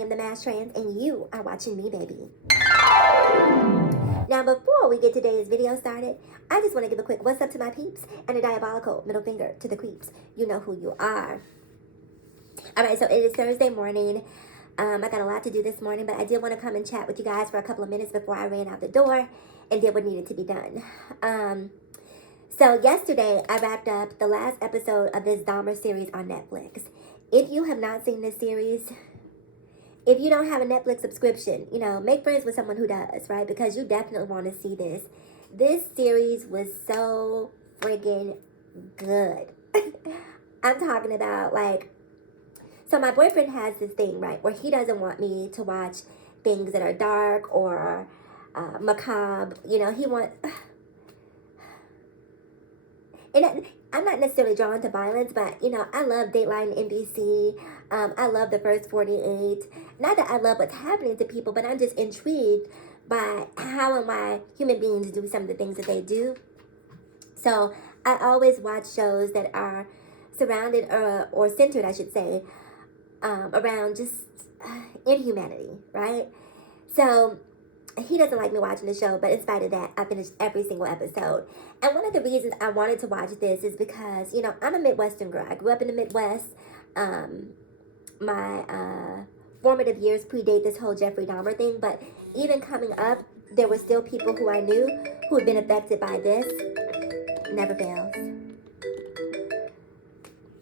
am the Mass Trans, and you are watching me, baby. Now, before we get today's video started, I just want to give a quick what's up to my peeps and a diabolical middle finger to the creeps. You know who you are. All right, so it is Thursday morning. I got a lot to do this morning, but I did want to come and chat with you guys for a couple of minutes before I ran out the door and did what needed to be done. So yesterday, I wrapped up the last episode of this Dahmer series on Netflix. If you have not seen this series, if you don't have a Netflix subscription, you know, make friends with someone who does, right? Because you definitely want to see this. This series was so friggin' good. I'm talking about, like, so my boyfriend has this thing, right, where he doesn't want me to watch things that are dark or macabre. You know, he wants... And I'm not necessarily drawn to violence, but, you know, I love Dateline NBC. I love the First 48. Not that I love what's happening to people, but I'm just intrigued by how and why human beings do some of the things that they do. So I always watch shows that are surrounded or centered, I should say, around just inhumanity, right? So he doesn't like me watching the show, but in spite of that, I finished every single episode. And one of the reasons I wanted to watch this is because, you know, I'm a Midwestern girl. I grew up in the Midwest. My formative years predate this whole Jeffrey Dahmer thing, but even coming up, there were still people who I knew who had been affected by this. Never fails.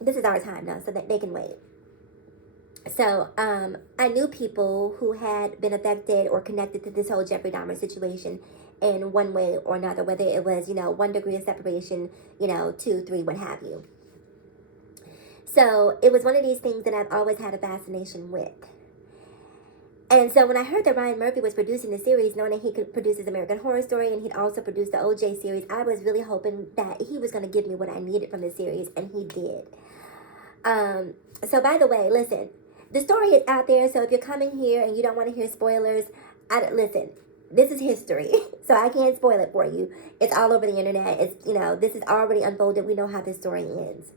This is our time now, so that they can wait. So, I knew people who had been affected or connected to this whole Jeffrey Dahmer situation in one way or another, whether it was, you know, 1 degree of separation, you know, 2, 3, what have you. So, it was one of these things that I've always had a fascination with. And so when I heard that Ryan Murphy was producing the series, knowing that he could produce his American Horror Story and he'd also produce the OJ series, I was really hoping that he was going to give me what I needed from the series, and he did. So by the way, listen, the story is out there, so if you're coming here and you don't want to hear spoilers, listen, this is history, so I can't spoil it for you. It's all over the internet. It's, you know, this is already unfolded. We know how this story ends.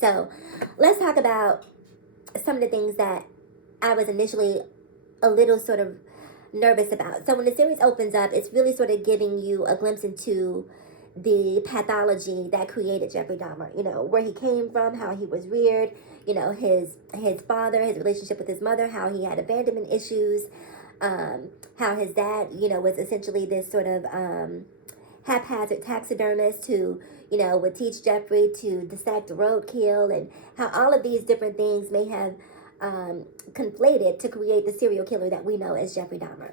So let's talk about some of the things that I was initially a little sort of nervous about. So when the series opens up, it's really sort of giving you a glimpse into the pathology that created Jeffrey Dahmer, you know, where he came from, how he was reared, you know, his father, his relationship with his mother, how he had abandonment issues, how his dad, you know, was essentially this sort of haphazard taxidermist who, you know, would teach Jeffrey to dissect roadkill, and how all of these different things may have conflated to create the serial killer that we know as Jeffrey Dahmer.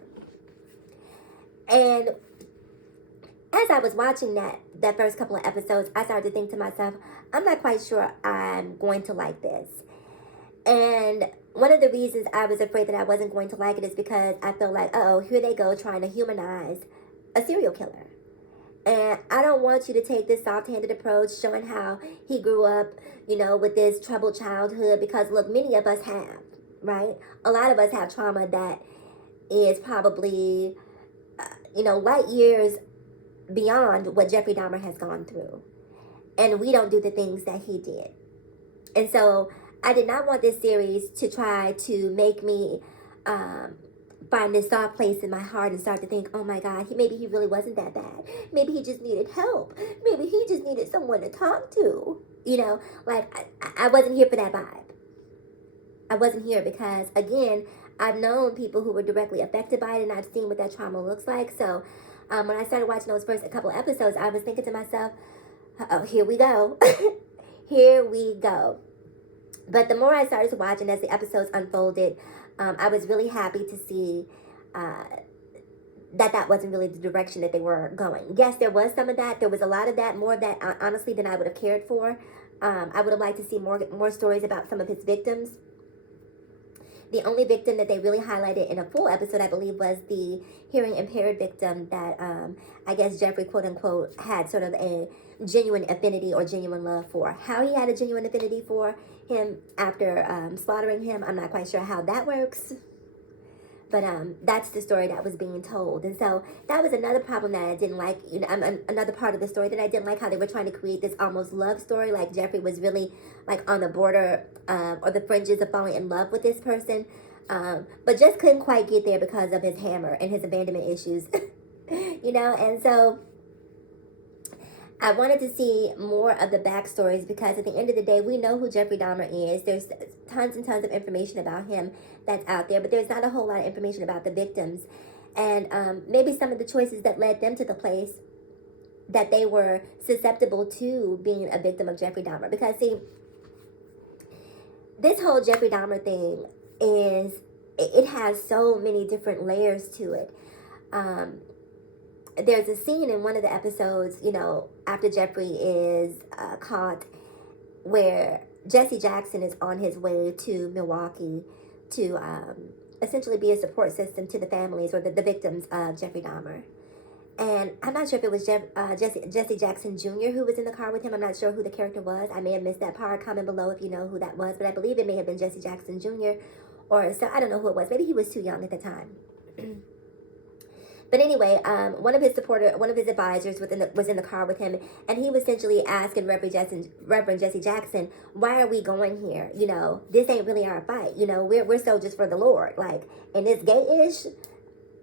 And as I was watching that first couple of episodes, I started to think to myself, I'm not quite sure I'm going to like this. And one of the reasons I was afraid that I wasn't going to like it is because I felt like, oh, here they go trying to humanize a serial killer. And I don't want you to take this soft-handed approach showing how he grew up, you know, with this troubled childhood, because, look, many of us have, right? A lot of us have trauma that is probably, you know, light years beyond what Jeffrey Dahmer has gone through. And we don't do the things that he did. And so I did not want this series to try to make me find this soft place in my heart and start to think, oh my God, maybe he really wasn't that bad. Maybe he just needed help. Maybe he just needed someone to talk to. You know, like, I wasn't here for that vibe. I wasn't here because, again, I've known people who were directly affected by it, and I've seen what that trauma looks like. So when I started watching those first couple of episodes, I was thinking to myself, oh, here we go. Here we go. But the more I started to watch, and as the episodes unfolded, I was really happy to see that wasn't really the direction that they were going. Yes, there was some of that. There was a lot of that, more of that, honestly, than I would have cared for. I would have liked to see more stories about some of his victims. The only victim that they really highlighted in a full episode, I believe, was the hearing impaired victim that I guess Jeffrey, quote unquote, had sort of a genuine affinity or genuine love for. How he had a genuine affinity for him after slaughtering him, I'm not quite sure how that works. But that's the story that was being told. And so that was another problem that I didn't like. You know, another part of the story that I didn't like, how they were trying to create this almost love story. Like Jeffrey was really like on the border or the fringes of falling in love with this person. but just couldn't quite get there because of his hammer and his abandonment issues. And so I wanted to see more of the backstories because at the end of the day, we know who Jeffrey Dahmer is. There's tons and tons of information about him that's out there, but there's not a whole lot of information about the victims and maybe some of the choices that led them to the place that they were susceptible to being a victim of Jeffrey Dahmer. Because, see, this whole Jeffrey Dahmer thing it has so many different layers to it. There's a scene in one of the episodes, after Jeffrey is caught, where Jesse Jackson is on his way to Milwaukee to essentially be a support system to the families or the victims of Jeffrey Dahmer. And I'm not sure if it was Jesse Jackson Jr. who was in the car with him. I'm not sure who the character was. I may have missed that part. Comment below if you know who that was. But I believe it may have been Jesse Jackson Jr. or so. I don't know who it was. Maybe he was too young at the time. But anyway, one of his advisors was in the car with him, and he was essentially asking Reverend Jesse Jackson, "Why are we going here? This ain't really our fight. We're soldiers for the Lord. Like, and this gay-ish,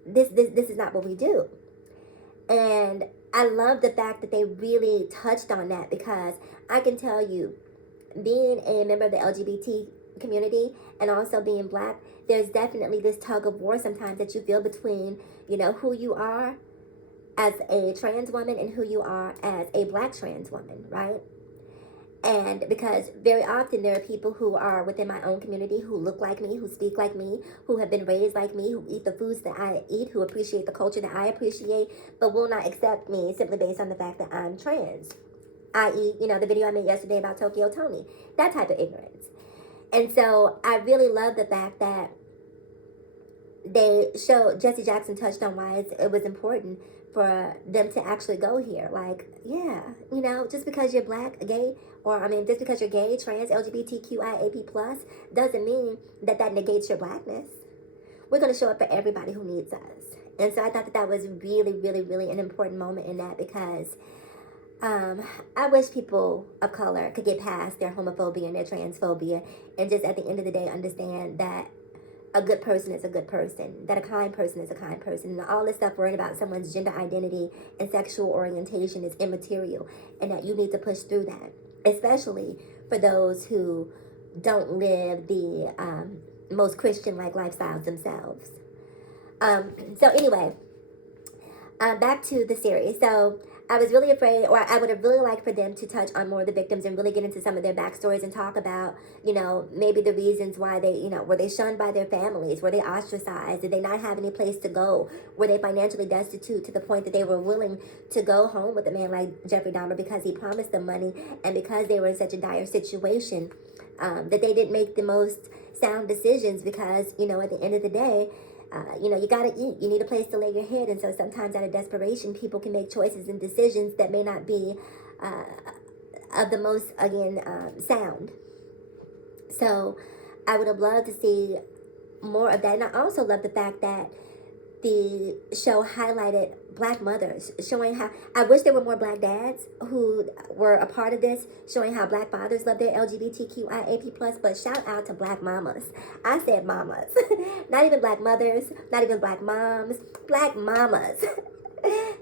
this is not what we do." And I love the fact that they really touched on that, because I can tell you, being a member of the LGBT community and also being Black, there's definitely this tug of war sometimes that you feel between, who you are as a trans woman and who you are as a Black trans woman, right? And because very often there are people who are within my own community who look like me, who speak like me, who have been raised like me, who eat the foods that I eat, who appreciate the culture that I appreciate, but will not accept me simply based on the fact that I'm trans. I.e., the video I made yesterday about Tokyo Tony, that type of ignorance. And so I really love the fact that Jesse Jackson touched on why it was important for them to actually go here. Like, yeah, just because you're Black, gay, just because you're gay, trans, LGBTQIAP+, doesn't mean that negates your Blackness. We're going to show up for everybody who needs us. And so I thought that was really, really, really an important moment in that, because I wish people of color could get past their homophobia and their transphobia and just at the end of the day understand that a good person is a good person, that a kind person is a kind person, and all this stuff worrying about someone's gender identity and sexual orientation is immaterial, and that you need to push through that, especially for those who don't live the most Christian-like lifestyles themselves. So anyway, back to the series. So I was really afraid, or I would have really liked for them to touch on more of the victims and really get into some of their backstories and talk about, maybe the reasons why they, were they shunned by their families? Were they ostracized? Did they not have any place to go? Were they financially destitute to the point that they were willing to go home with a man like Jeffrey Dahmer because he promised them money, and because they were in such a dire situation that they didn't make the most sound decisions because, at the end of the day, you got to eat. You need a place to lay your head. And so sometimes out of desperation, people can make choices and decisions that may not be of the most, sound. So I would have loved to see more of that. And I also love the fact that the show highlighted Black mothers, showing how, I wish there were more Black dads who were a part of this, showing how Black fathers love their LGBTQIAP+, but shout out to Black mamas. I said mamas. Not even Black mothers, not even Black moms, Black mamas.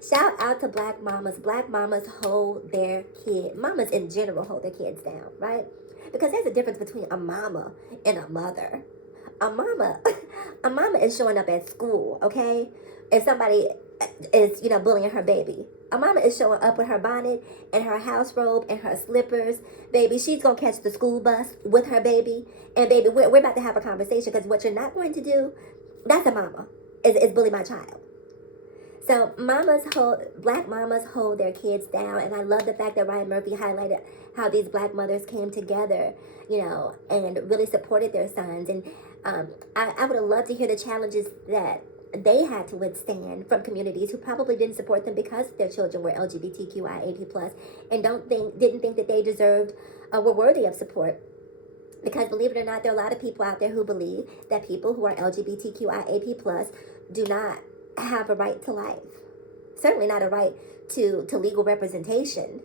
Shout out to Black mamas. Black mamas hold their kids, mamas in general hold their kids down, right? Because there's a difference between a mama and a mother. A mama is showing up at school, okay? If somebody is, bullying her baby, a mama is showing up with her bonnet and her house robe and her slippers. Baby, she's going to catch the school bus with her baby. And baby, we're about to have a conversation, because what you're not going to do, that's a mama, is bully my child. So Black mamas hold their kids down, and I love the fact that Ryan Murphy highlighted how these Black mothers came together, and really supported their sons. And I would have loved to hear the challenges that they had to withstand from communities who probably didn't support them because their children were LGBTQIAP+, and didn't think that they deserved were worthy of support. Because believe it or not, there are a lot of people out there who believe that people who are LGBTQIAP+ do not have a right to life. Certainly not a right to legal representation.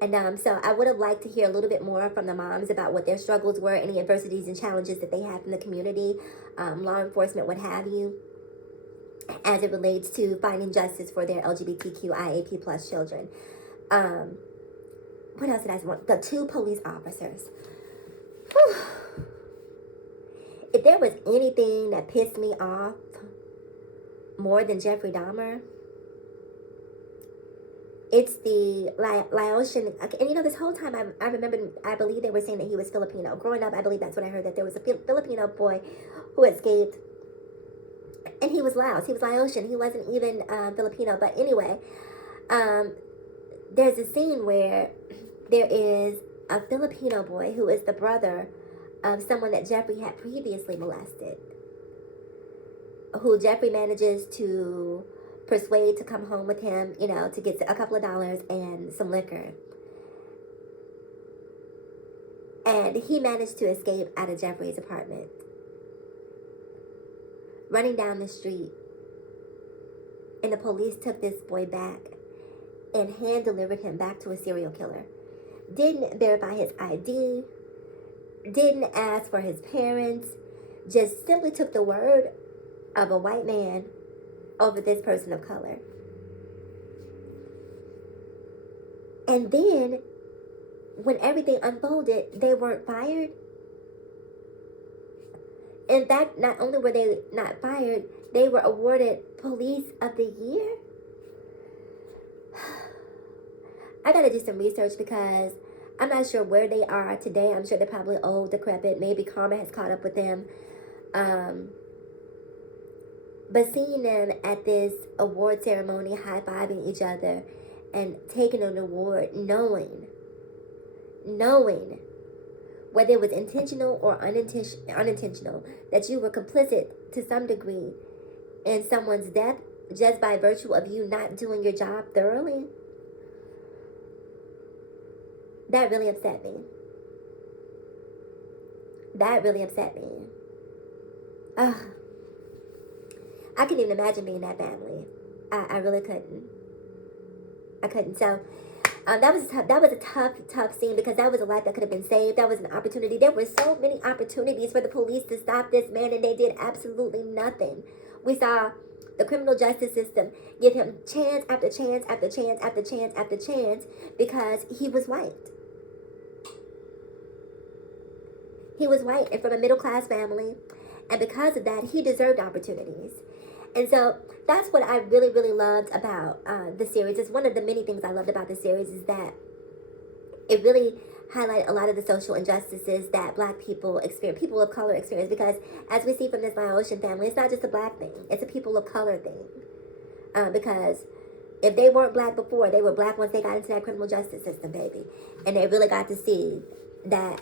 And so I would have liked to hear a little bit more from the moms about what their struggles were, any adversities and challenges that they have in the community, law enforcement, what have you, as it relates to finding justice for their LGBTQIAP plus children. What else did I want? The 2 police officers. Whew. If there was anything that pissed me off more than Jeffrey Dahmer, it's the Laotian. And you know, this whole time I remember, I believe they were saying that he was Filipino. Growing up, I believe that's what I heard, that there was a Filipino boy who escaped, and he was Laos. He was Laotian. He wasn't even Filipino. But anyway, there's a scene where there is a Filipino boy who is the brother of someone that Jeffrey had previously molested, who Jeffrey manages to persuade to come home with him, you know, to get a couple of dollars and some liquor. And he managed to escape out of Jeffrey's apartment, running down the street. And the police took this boy back and hand delivered him back to a serial killer. Didn't verify his ID, didn't ask for his parents, just simply took the word of a white man over this person of color. And then, when everything unfolded, they weren't fired. In fact, not only were they not fired, they were awarded Police of the Year. I gotta do some research because I'm not sure where they are today. I'm sure they're probably old, decrepit. Maybe karma has caught up with them. But seeing them at this award ceremony, high-fiving each other and taking an award, knowing whether it was intentional or unintentional, that you were complicit to some degree in someone's death just by virtue of you not doing your job thoroughly, that really upset me. That really upset me. Ugh. I couldn't even imagine being that family. I really couldn't. I couldn't. So that was a tough scene, because that was a life that could have been saved. That was an opportunity. There were so many opportunities for the police to stop this man, and they did absolutely nothing. We saw the criminal justice system give him chance after chance after chance after chance after chance because he was white. He was white and from a middle-class family, and because of that, he deserved opportunities. And so that's what I really, really loved about the series. It's one of the many things I loved about the series, is that it really highlighted a lot of the social injustices that Black people experience, people of color experience, because as we see from this Laotian family, it's not just a Black thing, it's a people of color thing. Because if they weren't Black before, they were Black once they got into that criminal justice system, baby. And they really got to see that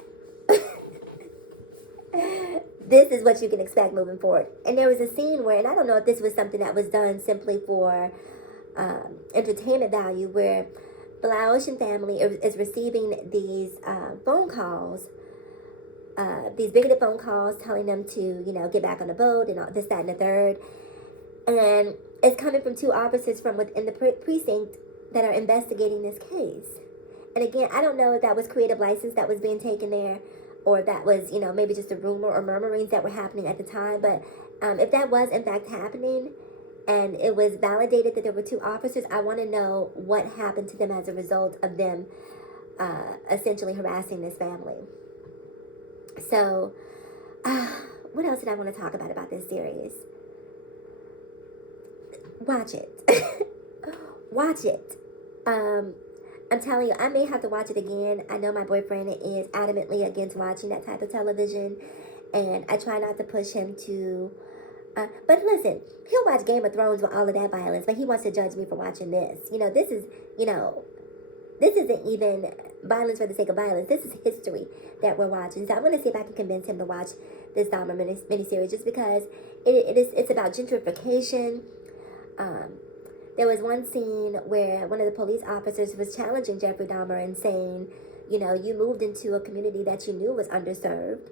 this is what you can expect moving forward. And there was a scene where, and I don't know if this was something that was done simply for entertainment value, where the Laotian family is receiving these phone calls, these bigoted phone calls telling them to, you know, get back on the boat and all this, that, and the third. And it's coming from 2 officers from within the precinct that are investigating this case. And again, I don't know if that was creative license that was being taken there, or that was, you know, maybe just a rumor or murmurings that were happening at the time. But if that was in fact happening, and it was validated that there were 2 officers, I want to know what happened to them as a result of them essentially harassing this family. So, what else did I want to talk about this series? Watch it. Watch it. I'm telling you, I may have to watch it again. I know my boyfriend is adamantly against watching that type of television, and I try not to push him to. But listen, he'll watch Game of Thrones with all of that violence, but he wants to judge me for watching this. You know, this isn't even violence for the sake of violence. This is history that we're watching. So I'm going to see if I can convince him to watch this Dahmer miniseries, just because it's about gentrification. There was one scene where one of the police officers was challenging Jeffrey Dahmer and saying, you know, you moved into a community that you knew was underserved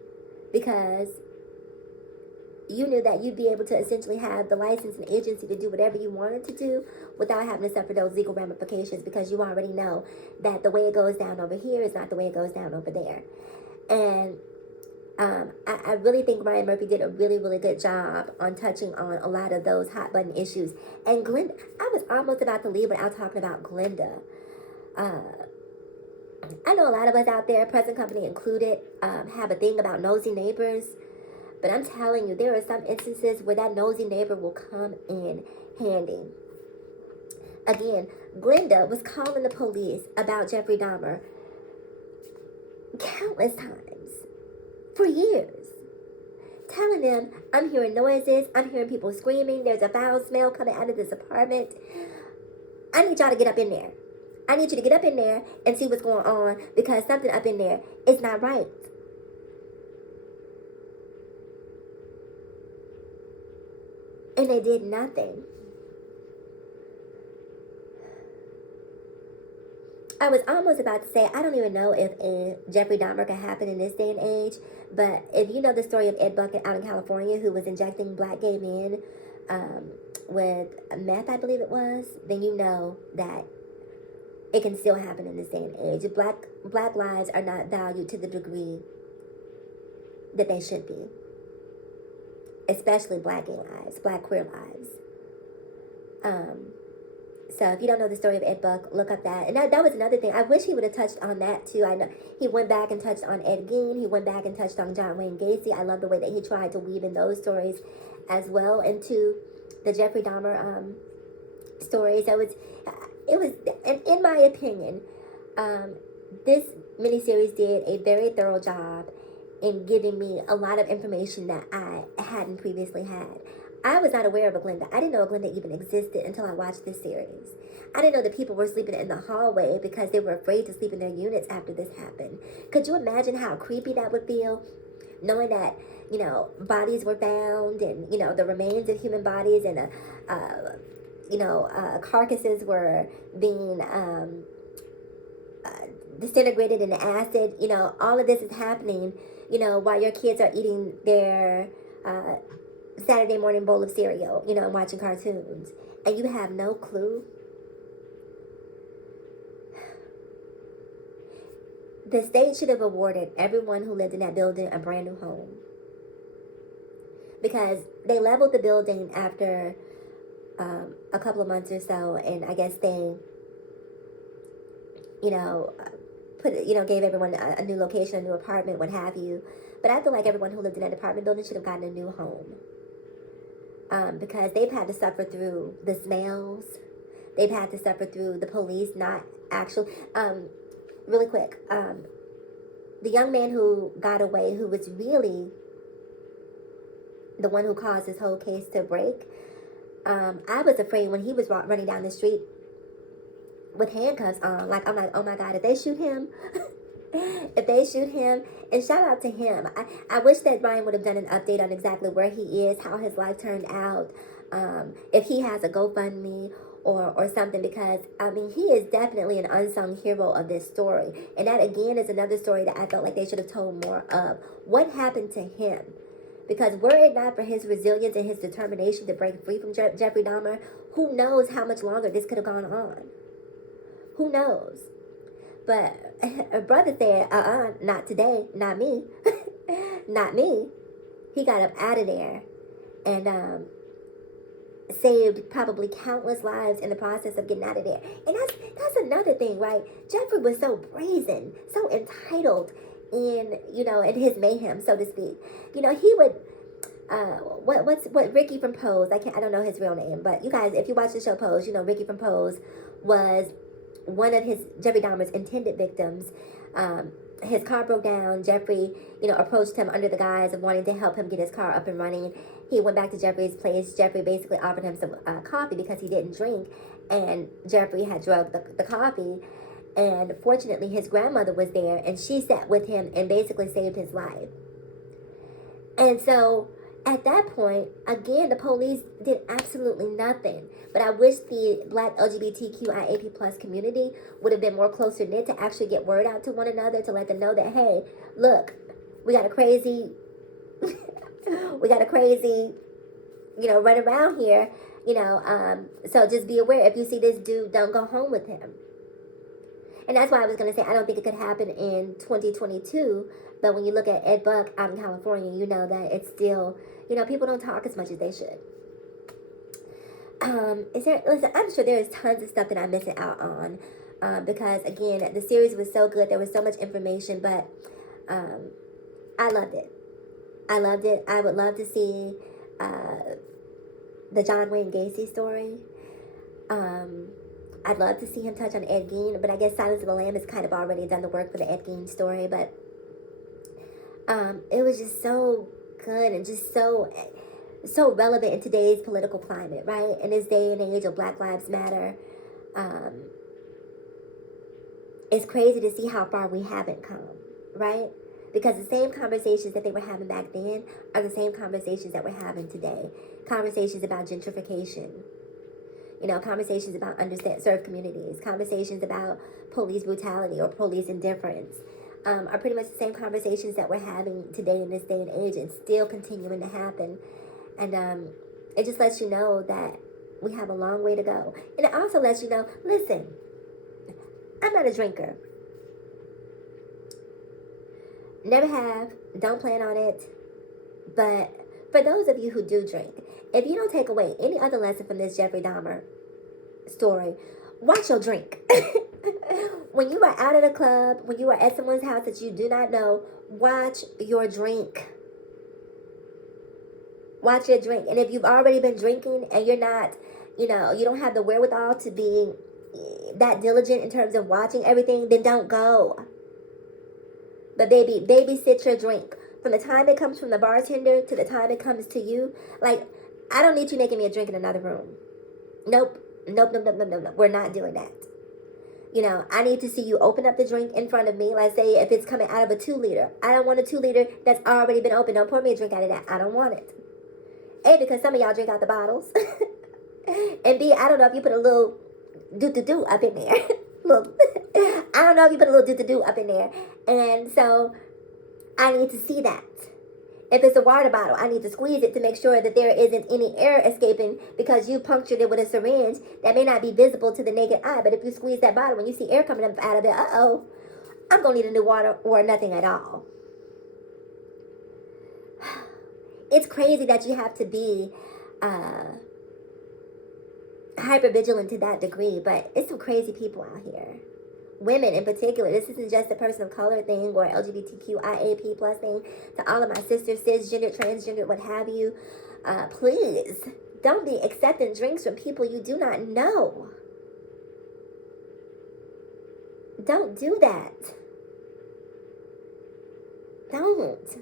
because you knew that you'd be able to essentially have the license and agency to do whatever you wanted to do without having to suffer those legal ramifications, because you already know that the way it goes down over here is not the way it goes down over there. And I really think Ryan Murphy did a really, really good job on touching on a lot of those hot button issues. And Glenda, I was almost about to leave without talking about Glenda. I know a lot of us out there, present company included, have a thing about nosy neighbors. But I'm telling you, there are some instances where that nosy neighbor will come in handy. Again, Glenda was calling the police about Jeffrey Dahmer countless times for years, telling them, I'm hearing noises, I'm hearing people screaming, there's a foul smell coming out of this apartment. I need y'all to get up in there. I need you to get up in there and see what's going on, because something up in there is not right. And they did nothing. I was almost about to say, I don't even know if Jeffrey Dahmer could happen in this day and age, but if you know the story of Ed Bucket out in California, who was injecting black gay men with meth, I believe it was, then you know that it can still happen in this day and age. Black lives are not valued to the degree that they should be, especially black gay lives, black queer lives. So if you don't know the story of Ed Buck, look up that. And that was another thing. I wish he would have touched on that too. I know he went back and touched on Ed Gein. He went back and touched on John Wayne Gacy. I love the way that he tried to weave in those stories as well into the Jeffrey Dahmer story. So it was, and in my opinion, this miniseries did a very thorough job in giving me a lot of information that I hadn't previously had. I was not aware of a Glenda. I didn't know a Glenda even existed until I watched this series. I didn't know that people were sleeping in the hallway because they were afraid to sleep in their units after this happened. Could you imagine how creepy that would feel? Knowing that, bodies were found, and, the remains of human bodies, and, carcasses were being disintegrated in acid. All of this is happening, while your kids are eating their Saturday morning bowl of cereal, and watching cartoons, and you have no clue. The state should have awarded everyone who lived in that building a brand new home, because they leveled the building after a couple of months or so, and I guess they, gave everyone a new location, a new apartment, what have you. But I feel like everyone who lived in that apartment building should have gotten a new home. Because they've had to suffer through the smells. They've had to suffer through the police not actually. Really quick, the young man who got away, who was really the one who caused this whole case to break, I was afraid when he was running down the street with handcuffs on. Like, I'm like, oh my God, if they shoot him, if they shoot him, and shout out to him. I wish that Ryan would have done an update on exactly where he is, how his life turned out, if he has a GoFundMe or something, because, he is definitely an unsung hero of this story. And that, again, is another story that I felt like they should have told more of. What happened to him? Because were it not for his resilience and his determination to break free from Jeffrey Dahmer, who knows how much longer this could have gone on? Who knows? But a brother said, not today, not me, not me. He got up out of there and saved probably countless lives in the process of getting out of there. And that's another thing, right? Jeffrey was so brazen, so entitled in, in his mayhem, so to speak. He would, what Ricky from Pose, I don't know his real name, but you guys, if you watch the show Pose, Ricky from Pose was one of Jeffrey Dahmer's intended victims. His car broke down. Jeffrey, approached him under the guise of wanting to help him get his car up and running. He went back to Jeffrey's place. Jeffrey basically offered him some coffee because he didn't drink, and Jeffrey had drugged the coffee. And fortunately, his grandmother was there, and she sat with him and basically saved his life. And so, at that point, again, the police did absolutely nothing. But I wish the Black LGBTQIAP plus community would have been more closer knit to actually get word out to one another, to let them know that, hey, look, we got a crazy We got a crazy, run around here, so just be aware. If you see this dude, don't go home with him. And that's why I was going to say I don't think it could happen in 2022. But when you look at Ed Buck out in California, you know that it's still, people don't talk as much as they should. Listen, I'm sure there's tons of stuff that I'm missing out on. Because, again, the series was so good. There was so much information. But I loved it. I loved it. I would love to see the John Wayne Gacy story. I'd love to see him touch on Ed Gein, but I guess Silence of the Lamb has kind of already done the work for the Ed Gein story. But it was just so good and just so relevant in today's political climate, right? In this day and age of Black Lives Matter, it's crazy to see how far we haven't come, right? Because the same conversations that they were having back then are the same conversations that we're having today. Conversations about gentrification. Conversations about underserved communities, conversations about police brutality or police indifference are pretty much the same conversations that we're having today in this day and age and still continuing to happen. And it just lets you know that we have a long way to go. And it also lets you know, listen, I'm not a drinker. Never have, don't plan on it. But for those of you who do drink, if you don't take away any other lesson from this Jeffrey Dahmer story, watch your drink. When you are out at a club, when you are at someone's house that you do not know, watch your drink. Watch your drink. And if you've already been drinking and you're not, you don't have the wherewithal to be that diligent in terms of watching everything, then don't go. But babysit your drink. From the time it comes from the bartender to the time it comes to you, like, I don't need you making me a drink in another room. Nope. We're not doing that. I need to see you open up the drink in front of me. Like, say, if it's coming out of a 2-liter. I don't want a 2-liter that's already been opened. Don't pour me a drink out of that. I don't want it. A, because some of y'all drink out the bottles. And B, I don't know if you put a little do-do-do up in there. Look, I don't know if you put a little do-do-do up in there. And so I need to see that. If it's a water bottle, I need to squeeze it to make sure that there isn't any air escaping because you punctured it with a syringe that may not be visible to the naked eye. But if you squeeze that bottle, when you see air coming up out of it, I'm going to need a new water or nothing at all. It's crazy that you have to be hyper-vigilant to that degree, but it's some crazy people out here. Women in particular. This isn't just a person of color thing or LGBTQIAP plus thing. To all of my sisters, cisgender, transgender, what have you, please don't be accepting drinks from people you do not know. Don't do that. Don't.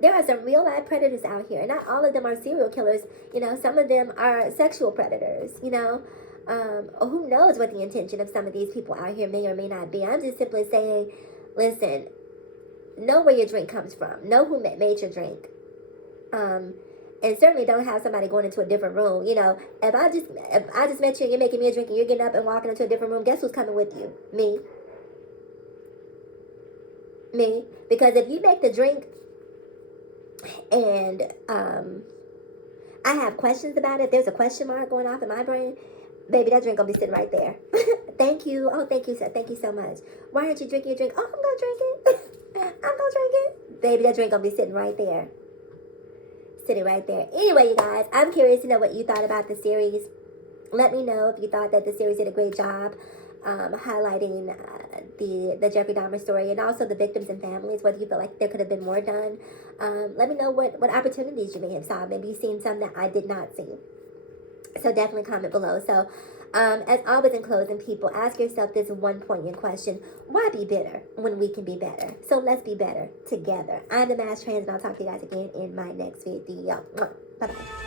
There are some real life predators out here. Not all of them are serial killers. Some of them are sexual predators, who knows what the intention of some of these people out here may or may not be. I'm just simply saying, listen, know where your drink comes from. Know who made your drink. And certainly don't have somebody going into a different room. If I just met you and you're making me a drink and you're getting up and walking into a different room, guess who's coming with you? Me. Because if you make the drink and I have questions about it, there's a question mark going off in my brain, baby, that drink gonna be sitting right there. Thank you. Oh, thank you, sir. Thank you so much. Why aren't you drinking your drink? Oh, I'm gonna drink it. I'm gonna drink it. Baby, that drink gonna be sitting right there. Sitting right there. Anyway, you guys, I'm curious to know what you thought about the series. Let me know if you thought that the series did a great job highlighting the Jeffrey Dahmer story and also the victims and families, whether you feel like there could have been more done. Let me know what opportunities you may have saw. Maybe you've seen some that I did not see. So definitely comment below. So as always in closing, people, ask yourself this one poignant question. Why be bitter when we can be better? So let's be better together. I'm the Mass Trans, and I'll talk to you guys again in my next video. Bye-bye.